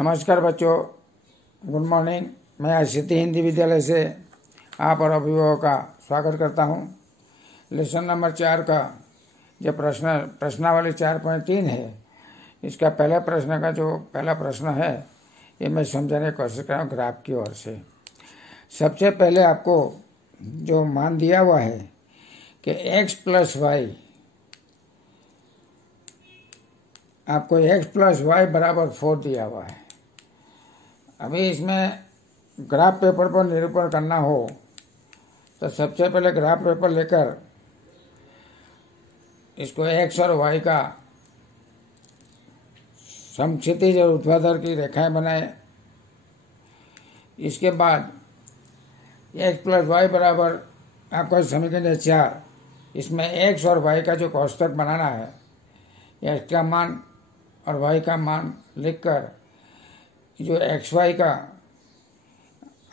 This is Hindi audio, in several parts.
नमस्कार बच्चों, गुड मॉर्निंग। मैं आसिति हिंदी विद्यालय से आप और अभिभावकों का स्वागत करता हूं। लेसन नंबर 4 का जो प्रश्नावली 4.3 है, इसका पहला प्रश्न है ये मैं समझाने की कोशिश कर रहा हूँ ग्राफ की ओर से। सबसे पहले आपको जो मान दिया हुआ है कि x प्लस वाई, आपको x प्लस वाई बराबर 4 दिया हुआ है। अभी इसमें ग्राफ पेपर पर निरूपण करना हो तो सबसे पहले ग्राफ पेपर लेकर इसको x और y का समक्षितिज और ऊर्ध्वाधर की रेखाएं बनाए। इसके बाद x प्लस वाई बराबर आपका समीकरण 4, इसमें x और y का जो कोष्ठक बनाना है, x का मान और y का मान लिखकर जो एक्स वाई का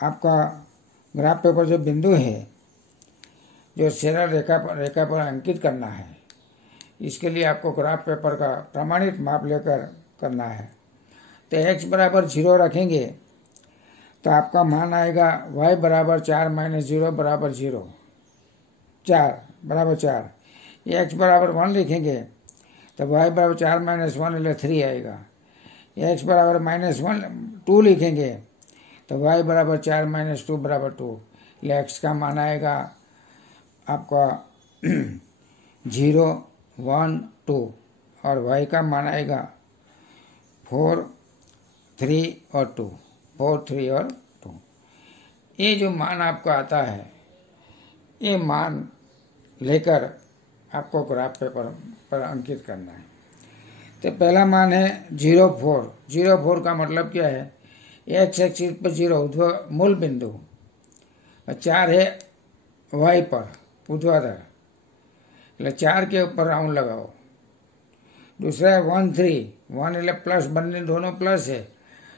आपका ग्राफ पेपर जो बिंदु है, जो सरल रेखा पर अंकित करना है, इसके लिए आपको ग्राफ पेपर का प्रमाणित माप लेकर करना है। तो x बराबर 0 रखेंगे तो आपका मान आएगा y बराबर 4 माइनस 0 बराबर 0, 4 बराबर 4। x बराबर 1 लिखेंगे तो y बराबर 4 माइनस 1 એટલે 3 आएगा। x बराबर माइनस 2 लिखेंगे तो y बराबर 4 माइनस 2 बराबर 2, એટલે x का मान आएगा आपका 0, 1, 2 और y का मान आएगा 4, 3 और 2, 4, 3 और 2। ये जो मान आपका आता है, ये मान लेकर आपको ग्राफ पेपर पर अंकित करना है। तो पहला मान है 0,4। 0,4 का मतलब क्या है? x एक्सिस पर 0 मूल बिंदु, 4 है y पर ऊर्ध्वाधर, એટલે 4 के ऊपर राउंड लगाओ। दूसरा है 1, 3, 1 એટલે प्लस, बनने दोनों प्लस है।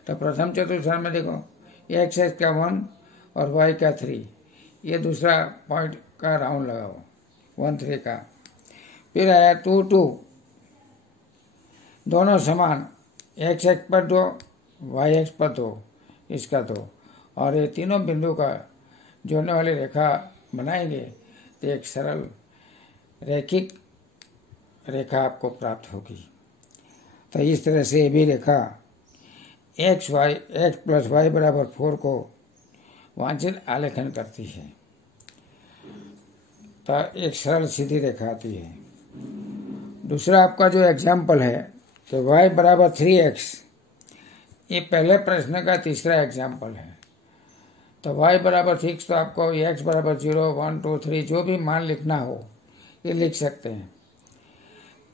तो प्रथम चतुर्थांश में देखो x का 1 और y का 3, ये दूसरा पॉइंट का राउंड लगाओ 1, 3 का। फिर आया 2, 2, दोनों समान, x पर 2, y पर 2, इसका 2, और ये तीनों बिंदु का जोड़ने वाली रेखा बनाएंगे तो एक सरल रैखिक रेखा आपको प्राप्त होगी। तो इस तरह से ये भी रेखा x प्लस वाई बराबर 4 को वांछित आलेखन करती है। तो एक सरल सीधी रेखा आती है। दूसरा आपका जो एग्जाम्पल है तो y बराबर 3x, ये पहले प्रश्न का तीसरा एग्जाम्पल है। तो y बराबर 6, तो आपको x बराबर 0, 1, 2, 3 जो भी मान लिखना हो ये लिख सकते हैं।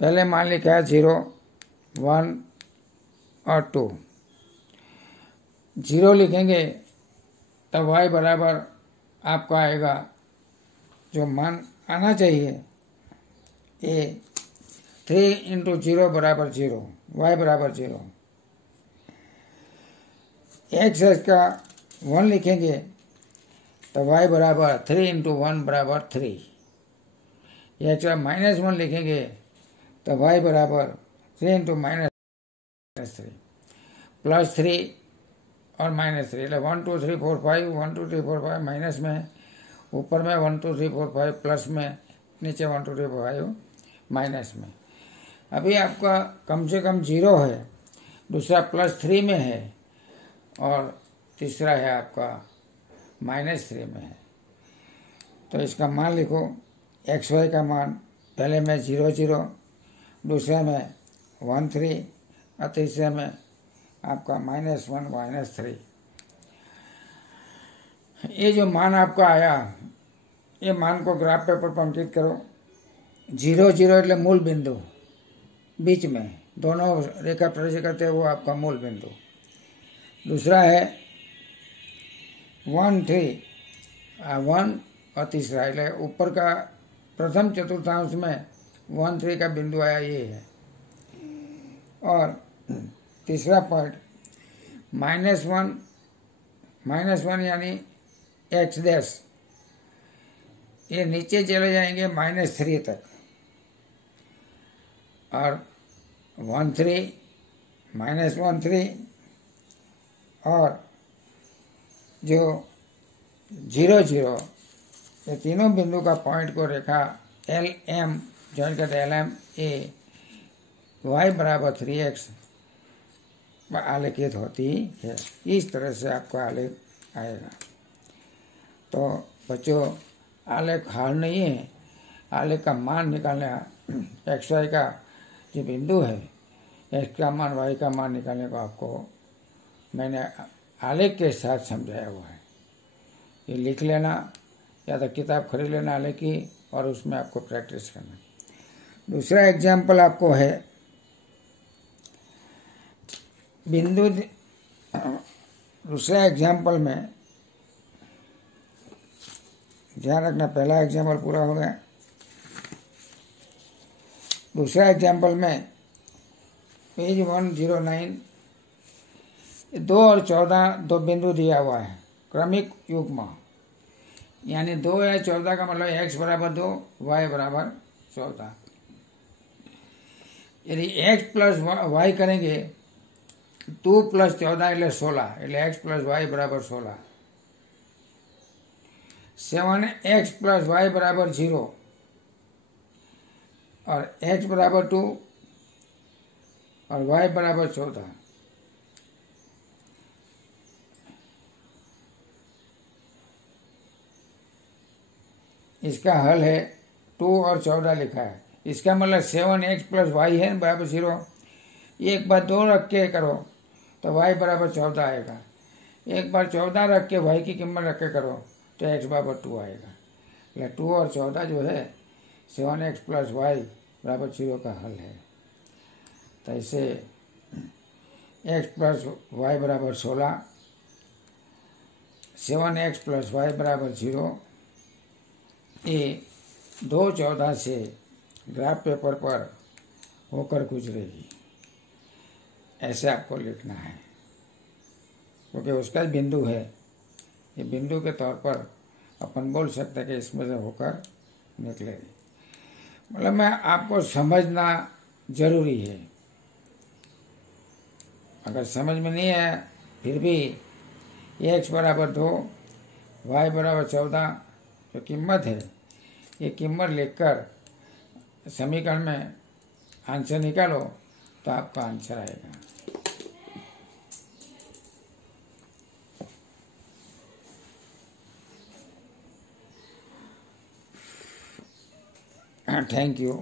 पहले मान लिखा है 0, 1 और 2। 0 लिखेंगे तो y बराबर आपका आएगा, जो मान आना चाहिए, ये 3 इंटू 0 बराबर 0, y बराबर 0। x का 1 लिखेंगे तो y बराबर 3 इंटू 1 बराबर 3। x का माइनस 1 लिखेंगे तो y बराबर 3 इंटू माइनस 3, प्लस 3 और माइनस 3, એટલે 1, 2, 3, 4, 5, 1, 2, 3, 4, 5 माइनस में, ऊपर में 1, 2, 3, 4, 5 प्लस में, नीचे 1, 2, 3, 4, 5 माइनस में। अभी आपका कम से कम 0 है, दूसरा प्लस 3 में है और तीसरा है आपका माइनस 3 में है। तो इसका मान लिखो, एक्स वाई का मान पहले में 0, 0, दूसरे में 1, 3 और तीसरे में आपका -1, -3। ये जो मान आपका आया, ये मान को ग्राफ पेपर पर अंकित करो। 0, 0 એટલે मूल बिंदु, बीच में दोनों रेखा प्रदर्शित करते हैं, वो आपका मूल बिंदु। दूसरा है 1, 3, 1 और तीसरा એટલે ऊपर का प्रथम चतुर्थांश में 1, 3 का बिंदु आया, ये है। और तीसरा पॉइंट -1 यानी x डैश, ये नीचे चले जाएंगे -3 तक, और 1, 3, -1, 3 और जो 0 0 ये तीनों बिंदु का पॉइंट को रेखा एल एम ज्वाइन करते एल एम ए y बराबर 3x आलेखित होती है। इस तरह से आपका आलेख आएगा। तो बच्चों आलेख हाल नहीं है, आलेख का मान निकालने एक्स वाई का जो बिंदु है एक्स का मान वाई का मान निकालने को आपको मैंने आलेख के साथ समझाया हुआ है। ये लिख लेना या तो किताब खरीद लेना आलेख की और उसमें आपको प्रैक्टिस करना। दूसरा एग्जाम्पल आपको है बिंदु। दूसरा एग्जाम्पल में ध्यान रखना, पहला एग्जाम्पल पूरा हो गया। दूसरा एग्जाम्पल में पेज 109 2 और 14 दो बिंदु दिया हुआ है क्रमिक युग्म, यानी 2 या 14 का मतलब x बराबर 2 y बराबर 14। यदि x प्लस वाई करेंगे 2 प्लस 14 એટલે 16 એટલે x प्लस वाई बराबर 16। 7x प्लस वाई बराबर 0 और x बराबर 2 और y बराबर 14। इसका हल है 2 और 14 लिखा है। इसका मतलब 7x प्लस वाई है बराबर 0। एक बार 2 रख के करो तो y बराबर 14 आएगा। एक बार 14 रख के y की कीमत रख के करो तो x बराबर 2 आएगा। मतलब 2 और 14 जो है 7x प्लस वाई बराबर 0 का हल है। तो इसे x प्लस वाई बराबर 16, 7x प्लस वाई बराबर 0 ये 2 14 से ग्राफ पेपर पर होकर गुजरेगी, ऐसे आपको लिखना है क्योंकि उसका बिंदु है। ये बिंदु के तौर पर अपन बोल सकते हैं कि इसमें से होकर निकलेगी। मतलब मैं आपको समझना जरूरी है। अगर समझ में नहीं आया फिर भी x बराबर 2 y बराबर 14 जो कीमत है ये कीमत लिखकर समीकरण में आंसर निकालो तो आपका आंसर आएगा। Thank you.